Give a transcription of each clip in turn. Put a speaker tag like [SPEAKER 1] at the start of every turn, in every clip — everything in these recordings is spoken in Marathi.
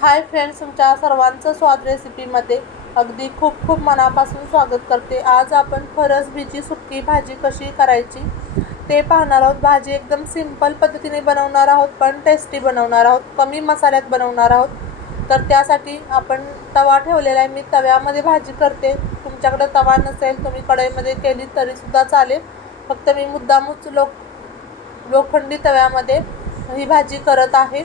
[SPEAKER 1] हाय फ्रेंड्स तुमच्या सर्वांचं स्वाद रेसिपीमध्ये अगदी खूप खूप मनापासून स्वागत करते. आज आपण फरसबीची सुक्की भाजी कशी करायची ते पाहणार आहोत. भाजी एकदम सिंपल पद्धतीने बनवणार आहोत पण टेस्टी बनवणार आहोत कमी मसाल्यात बनवणार आहोत. तर त्यासाठी आपण तवा ठेवलेला आहे. मी तव्यामध्ये भाजी करते. तुमच्याकडे तवा नसेल तुम्ही कढईमध्ये केली तरीसुद्धा चालेल. फक्त मी मुद्दामूच लोक लोखंडी तव्यामध्ये ही भाजी करत आहे.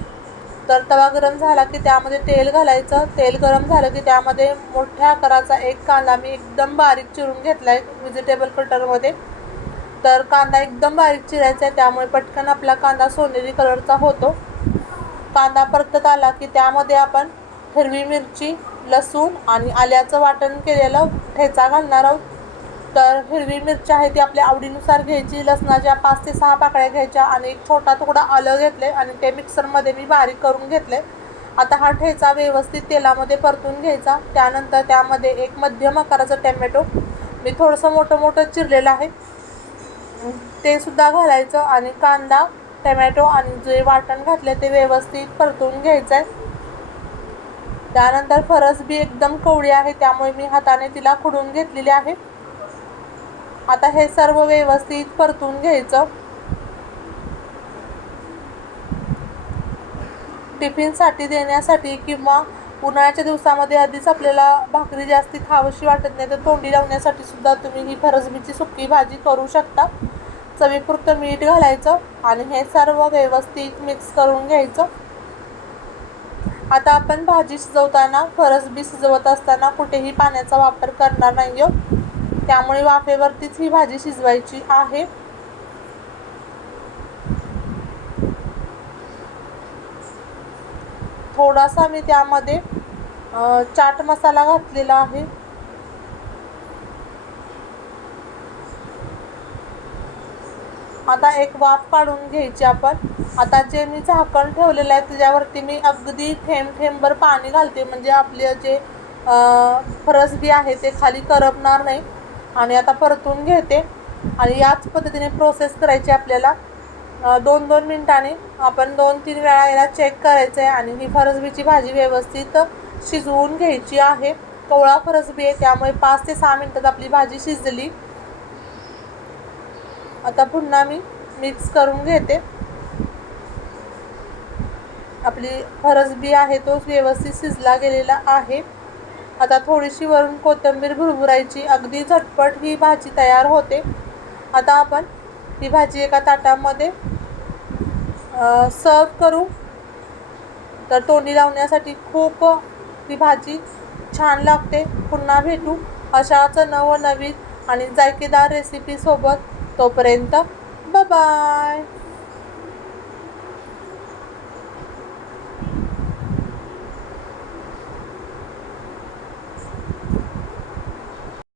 [SPEAKER 1] तर तवा गरम झाला की त्यामध्ये तेल घालायचं. तेल गरम झालं की त्यामध्ये मोठ्या आकाराचा एक कांदा मी एकदम बारीक चिरून घेतला आहे व्हेजिटेबल कटरमध्ये तर कांदा एकदम बारीक चिरायचा आहे त्यामुळे पटकन आपला कांदा सोनेरी कलरचा होतो. कांदा परतत आला की त्यामध्ये आपण हिरवी मिरची लसूण आणि आल्याचं वाटण केलेलं ठेचा घालणार आहोत. तर हिरवी मिरची आहे ती आपल्या आवडीनुसार घ्यायची लसणाच्या पाच ते सहा पाकळ्या घ्यायच्या आणि एक छोटा तुकडा आलं घेतले आणि ते मिक्सरमध्ये मी बारीक करून घेतले आता हा ठेचा व्यवस्थित तेलामध्ये परतून घ्यायचा. त्यानंतर त्यामध्ये एक मध्यम आकाराचं टॅमॅटो. मी थोडंसं मोठं मोठं चिरलेलं आहे. ते सुद्धा घालायचं आणि कांदा टमॅटो आणि जे वाटण घातले ते व्यवस्थित परतून घ्यायचं आहे त्यानंतर फरस बी एकदम कवळी आहे त्यामुळे मी हाताने तिला खुडून घेतलेली आहे. आता हे सर्व व्यवस्थित परतून घ्यायचं. टिफिनसाठी देण्यासाठी किंवा उन्हाळ्याच्या दिवसामध्ये आधीच आपल्याला भाकरी जास्ती खावशी वाटत नाही तर तोंडी लावण्यासाठी सुद्धा तुम्ही ही फरसबीची सुकी भाजी करू शकता. चवीपुरतं मीठ घालायचं आणि हे सर्व व्यवस्थित मिक्स करून घ्यायचं. आता आपण भाजी शिजवताना फरसबी शिजवत असताना कुठेही पाण्याचा वापर करणार नाही आहोत त्यामुळे वाफेवरतीच ही भाजी शिजवायची आहे. थोडासा मी त्यामध्ये चाट मसाला घातलेला आहे. आता एक वाफ काढून घ्यायची आपण. आता जे मी झाकण ठेवलेलं आहे त्याच्यावरती मी अगदी थेंब थेंबभर पाणी घालते. म्हणजे आपले जे फरसबी आहे ते खाली करपणार नाही. आणि आता परतून घेते. आणि याच पद्धतीने प्रोसेस करायची आपल्याला दोन दोन मिनटाने. आपण दोन तीन वेळा याला चेक करायचं आहे आणि ही फरसबीची भाजी व्यवस्थित शिजवून घ्यायची आहे. कवळा फरसबी आहे त्यामुळे पाच ते सहा मिनटात आपली भाजी शिजली. आता पुन्हा मी मिक्स करून घेते. आपली फरसबी आहे तो व्यवस्थित शिजला गेलेला आहे. आता थोडीशी वरून कोथिंबीर भुरभुरायची अगदी झटपट ही भाजी तयार होते. आता आपण ही भाजी एका ताटामध्ये सर्व करू. तर तोंडी लावण्यासाठी खूप ही भाजी छान लागते. पुन्हा भेटू अशाच नवनवीन आणि जायकेदार रेसिपीसोबत तोपर्यंत बाय